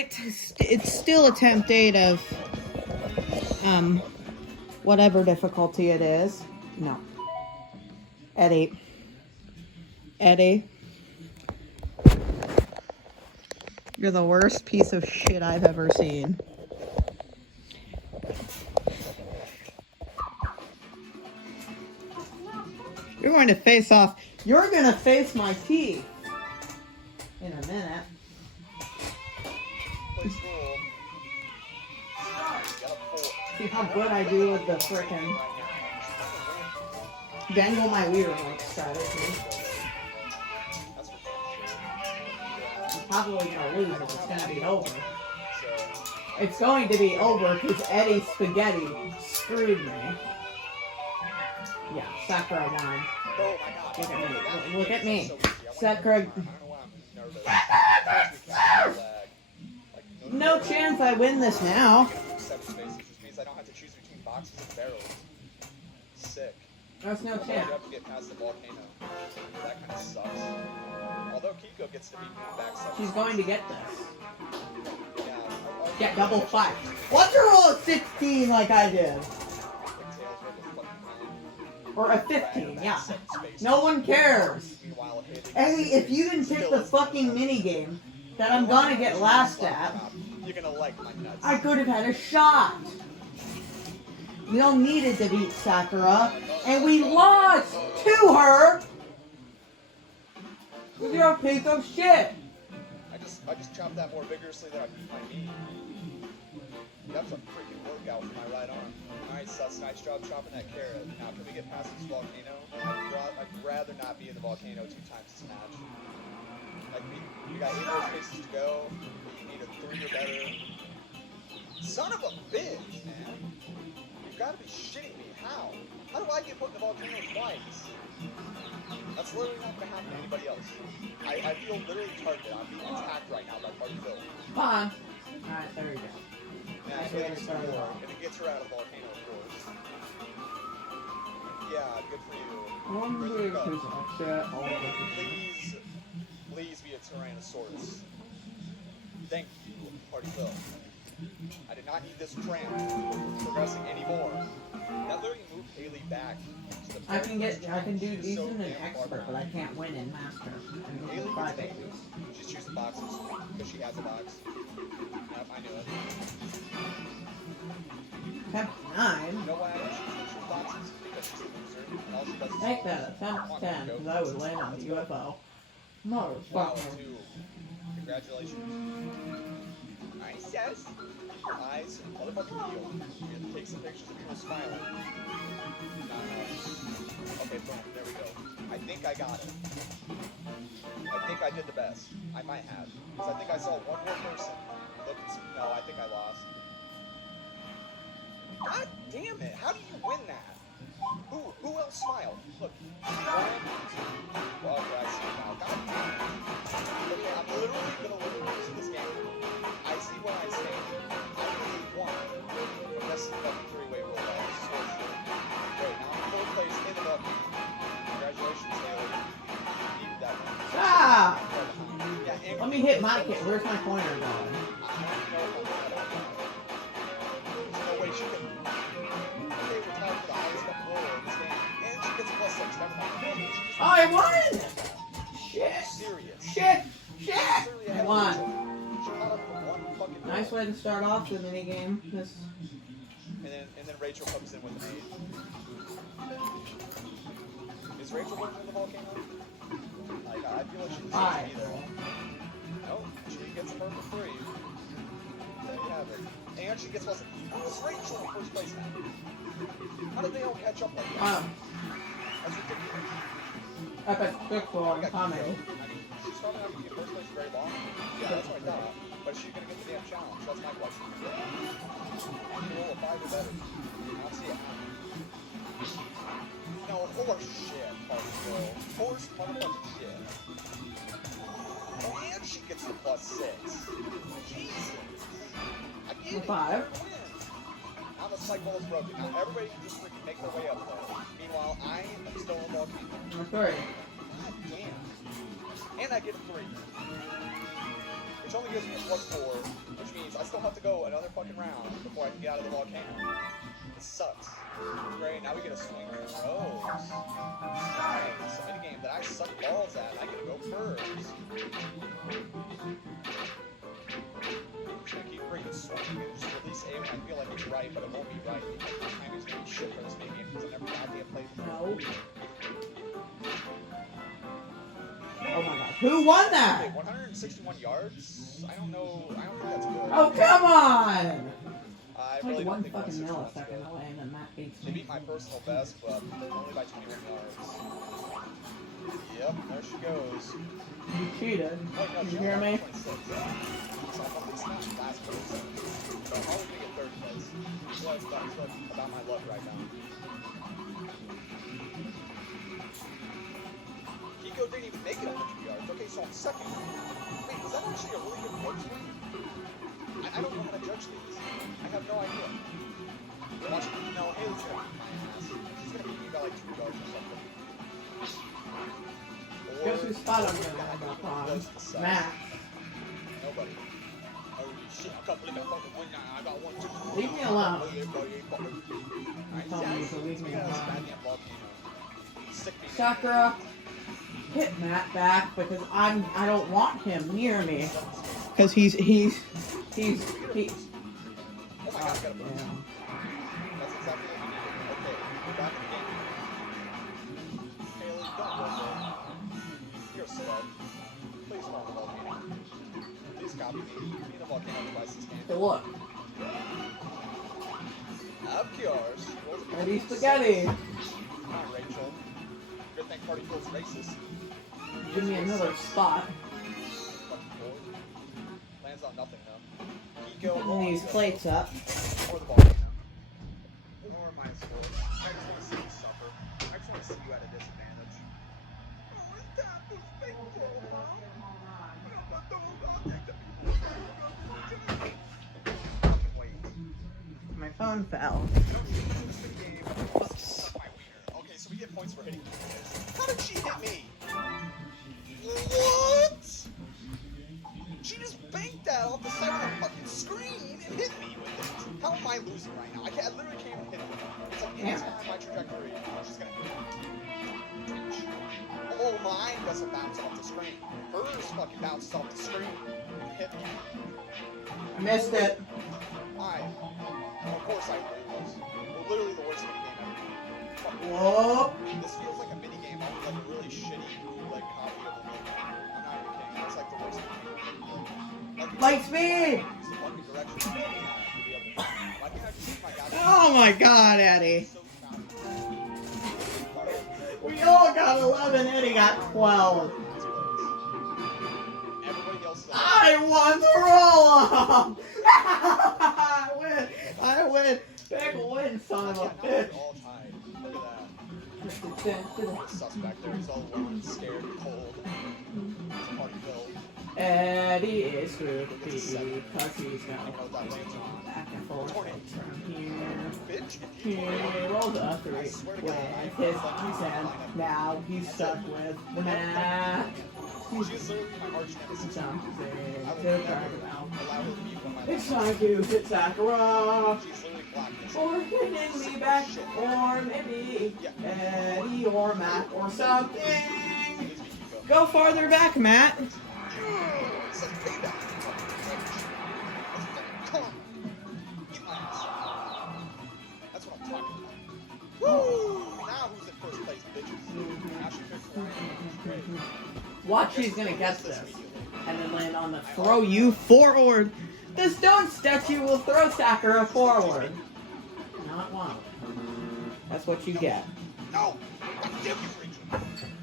Alright, it's still attempt 8 of, whatever difficulty it is. No. Eddy. Eddy. You're the worst piece of shit I've ever seen. You're going to face off. You're going to face my teeth in a minute. See how good I do with the frickin' dangle my weird like strategy. I'm probably gonna lose if it's gonna be over. It's going to be over because Eddy Spaghetti screwed me. Yeah, Sakura won. Look at me. Look at me. Sakura. No chance I win this now. I don't have to choose between boxes and barrels. Sick. There's no chance. You have to get past the volcano. That kind of sucks. Although Kiko gets to be back seven. She's going to get this. Yeah. Get double 5. What's your roll of 16 like I did? Or a 15, yeah. No one cares. Eddy, if you didn't pick the fucking minigame that I'm gonna get last at, you're gonna like my nuts. I could have had a shot. We all needed to beat Sakura, and we lost to her. You're a piece of shit. I just chopped that more vigorously than I beat my knee. That's a freaking workout for my right arm. Alright, Sus, nice job chopping that carrot. Now, can we get past this volcano? I'd rather not be in the volcano 2 times this match. Like, we got 8 more spaces to go. You need a 3 or better. Son of a bitch, man. You've got to be shitting me. How? How do I get put in the volcano twice? That's literally not going to happen to anybody else. I feel literally targeted. I'm being attacked right now by Party Phil. Come on. Alright, there we go. Yeah, and it gets her out of the volcano, of course. Yeah, good for you. Please be a Tyrannosaurus. Thank you, Party Phil. I did not need this tramp progressing anymore. That literally moved Haley back. I can do decent and expert, but I can't win in master. I need 5 babies. She's choosing boxes because she has a box. Yep, I knew it. Attempt 9. You know why I don't choose boxes? Because she's a loser. And all she does is Take that, attempt 10, because I would land on the UFO. Motherfucker. 2. Congratulations. Alright, yes. Keep your eyes motherfucking peeled. You have to take some pictures of people smiling. Okay, boom. There we go. I think I got it. I think I did the best. I might have. Because I think I saw one more person. Look at some. No, I think I lost. God damn it. How do you win that? Who else smiled? Look. 1, 2. Oh, okay, I see it now. God damn it. Okay, I'm literally gonna lose this game. I see what I say. I really won. From this fucking 3-way roll. That was so shit. Great, now I'm 4th place in the bucket. Congratulations, Haley. You needed that one. Ah! Yeah, Let me hit my kid. Where's my pointer going? I don't know. There's no way she can. Okay, we're tied for the highest fucking roller in this game. And she gets a +6. Never mind. Oh, I won! Shit! Serious. Shit! Shit! I won. She caught up for 1 fucking roll. Nice way to start off the minigame. This. And then Rachel comes in with an 8. Is Rachel going to the volcano? Like, I feel like she deserves to be there. No, she gets a perfect 3. There you have it. And she gets +6. How is Rachel in first place now? How did they all catch up like that? That's ridiculous. Epic football comedy. I mean, she's probably not going to be in first place very long. Yeah, that's what I thought. But is she going to get the damn challenge? That's my question. You can roll a 5 or better. I don't see it. No, horse shit, Party Phil. Horse motherfucking shit. Oh, and she gets the +6. Jesus. I get it. 5. Now the cycle is broken. Now everybody can just freaking make their way up there. Meanwhile, I am still in volcano. 3. God damn. And I get a 3. Which only gives me a +4. still have to go another fucking round before I can get out of the volcano. It sucks. Great, now we get a swing from Rose. Nice. A minigame that I suck balls at, and I get to go first. I'm just gonna keep freaking swinging and just release A when I feel like it's right, but it won't be right because my timing's gonna be shit for this minigame because I never goddamn played before. No. Oh my god. Who won that? Wait, 161 yards? I don't know. I don't think that's good. Oh, come on! I It's really like don't one think fucking 161 is millisecond good. away and then Matt beats They me. beat my personal best, but only by 21 yards. Yep, there she goes. You cheated. Wait, no, You she hear only me? got 26. So I'm at least not in last place. So I'm always gonna get third place. That's what's about my luck right now. Kiko didn't even make it 100 yards. Okay, so I'm second. Wait, was that actually a really good coach win? I don't know how to judge these. I have no idea. Watch it. No, Haley's gonna beat my ass. She's gonna beat me by like 2 yards or something. Guess whose spot I'm gonna end up on? Matt. Nobody. Holy shit, I can't believe I fucking won that. I got 1, 2, 3. Leave me alone. Alright, Tell me to leave me alone. Sakura, hit Matt back because I don't want him near me. Because he's Oh my god, I got a damn. That's exactly what we needed. Okay, we're back in the game. Haley, don't go there. You're a stud. Please fall in the volcano. Please copy me. Be in the volcano devices game. Hey, look. Up yours. Eddy Spaghetti. Come on, Rachel. Good thing Party Field's racist. Give me another spot. Fucking bored. Lands on nothing though. Putting these plates up. Or the volcano. Or my score. I just want to see you suffer. I just want to see you at a disadvantage. Oh, it's time to speak to Wait. My phone fell. Whoops. Okay, so we get points for hitting this. How did she hit me? What? She just banked that off the side of the fucking screen and hit me with it. How am I losing right now? I literally can't even hit it. It's like anytime my trajectory, she's gonna hit me. Oh, mine doesn't bounce off the screen. Hers fucking bounces off the screen. Hit me. Missed it. Of course I lose. We're literally the worst minigame ever. Whoa. This feels like a minigame off like a really shitty bootleg copy of a minigame. I'm not even kidding. It's like the worst minigame. Like, Light speed. use the fucking directions to be able to find. Why can't I just use my goddamn Oh my god, Eddy. so copy? We all got 11, Eddy got 12. Everybody else is I won the roll-up! I win! Big win, son of a now we're bitch! all tied. Look at that. The suspect there, he's all alone, scared, cold. It's a party bill. Eddy is screwed because he's I going know what that lands on. back and forth from here. Bitch, if you He rolls a 3 with his hand. Now he's stuck with the man. she's literally my arch nemesis. Something I will to never turn around. allow her to be one of my It's time to hit Sakura. She's literally blackness. Or hitting me back, or maybe Eddy or Matt or something. Go farther back, Matt. It says payback. Come on. Get my ass. That's what I'm talking about. Woo! Now who's in first place, bitches? Now she picked one. Great. Watch, he's gonna get this. And then land on the throw you forward. The stone statue will throw Sakura forward. Not one. That's what you get. No! God damn you, Rachel! At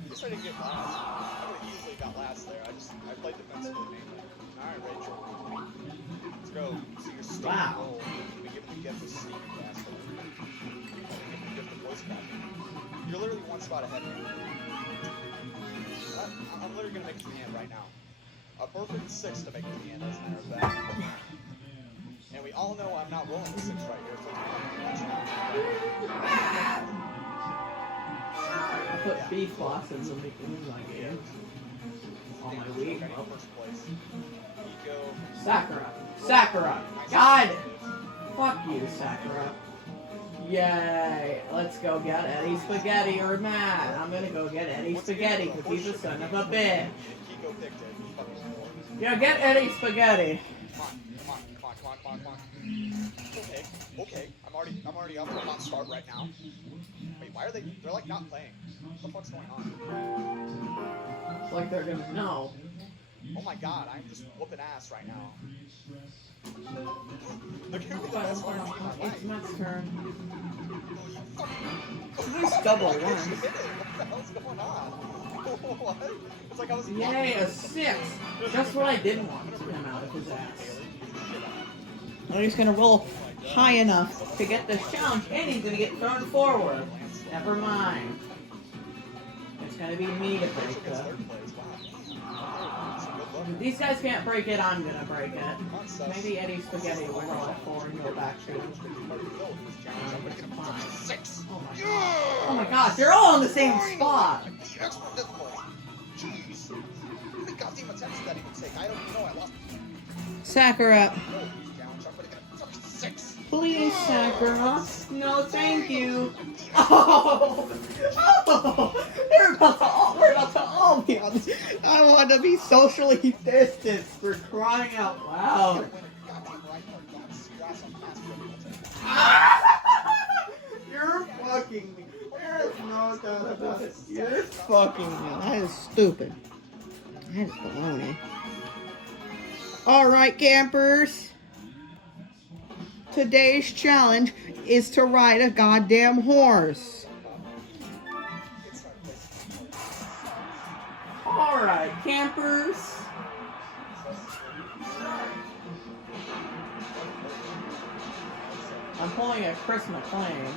least I didn't get last. I would have easily got last there. I played defensively mainly. Alright, Rachel. Let's go. See your sneaky roll. We give the gift of sneaky bastard. We give the gift of voice cracking. You're literally one spot ahead of me. I'm literally gonna make it to the end right now. A perfect 6 to make it to the end, as a matter of fact. And we all know I'm not rolling the 6 right here, so it's I put beef flosses in the game on my week. First place. go. Sakura. Sakura. God. Fuck you, Sakura. Yay. Let's go get Eddy Spaghetti or Matt. I'm gonna go get Eddy Spaghetti because he's a son of a bitch. Kiko picked it. Yeah, get Eddy Spaghetti. Come on. Okay. I'm already up. I'm not start right now. Wait, why are they? They're like not playing. What the fuck's going on? It's like they're gonna know. Oh my god, I'm just whooping ass right now. They're gonna be the best one team in my It's life. Matt's turn. Just double one. What the hell's going on? What? It's like I was. Yay, a 6. Just what I didn't want to come out of his ass. Now he's gonna roll high enough to get this challenge, and he's gonna get thrown forward. Never mind. It's gonna be me to break it. If these guys can't break it, I'm gonna break it. Maybe Eddy Spaghetti will roll a 4 and go back to it's fine. Oh my gosh, they're all in the same spot! Jeez. How many goddamn attempts did that even take? I don't even know. I lost. Sakura. Six. Please, Sakura. No, thank you. Oh! We're about to all be on this. I want to be socially distanced for crying out loud. You're fucking me. There's no doubt about it. You're fucking me. That is stupid. That is baloney. Alright, campers. Today's challenge is to ride a goddamn horse. Alright, campers. I'm pulling a Chris McLean.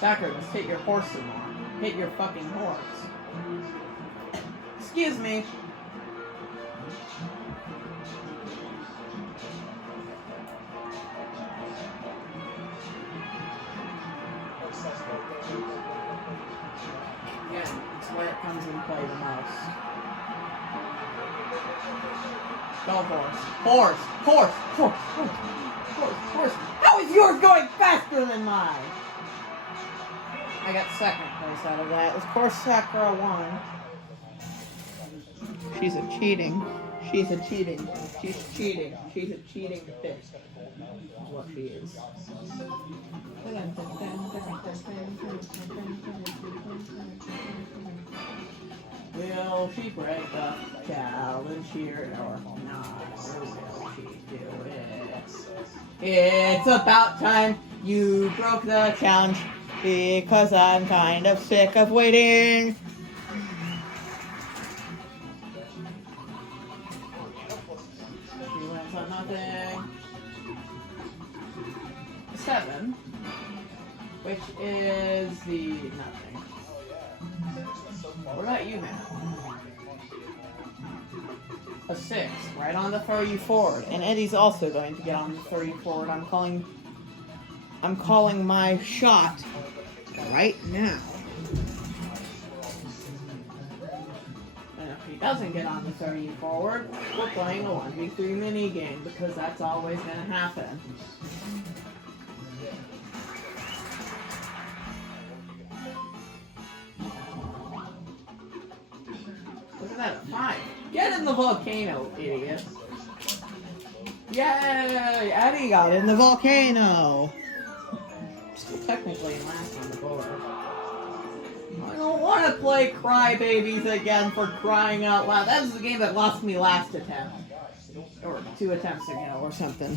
Sakura, just hit your horse some more. Hit your fucking horse. Excuse me. Yeah, it's where it comes in play the most. Go horse. How is yours going faster than mine? I got second place out of that. Of course, Sakura won. She's a cheating bitch. That's what she is. Will she break the challenge here or not? Or will she do it? It's about time you broke the challenge because I'm kind of sick of waiting. She wins on nothing. 7, which is the nothing. What about you, Matt? A 6, right on to throw you forward. And Eddy's also going to get on to throw you forward. I'm calling my shot right now. And if he doesn't get on to throw you forward, we're playing a 1v3 mini game because that's always going to happen. Look at that, 5. Get in the volcano, idiot. Yay! Eddy got in the volcano. Still technically last on the board. I don't want to play Crybabies again for crying out loud. That was the game that lost me last attempt. Or 2 attempts ago or something.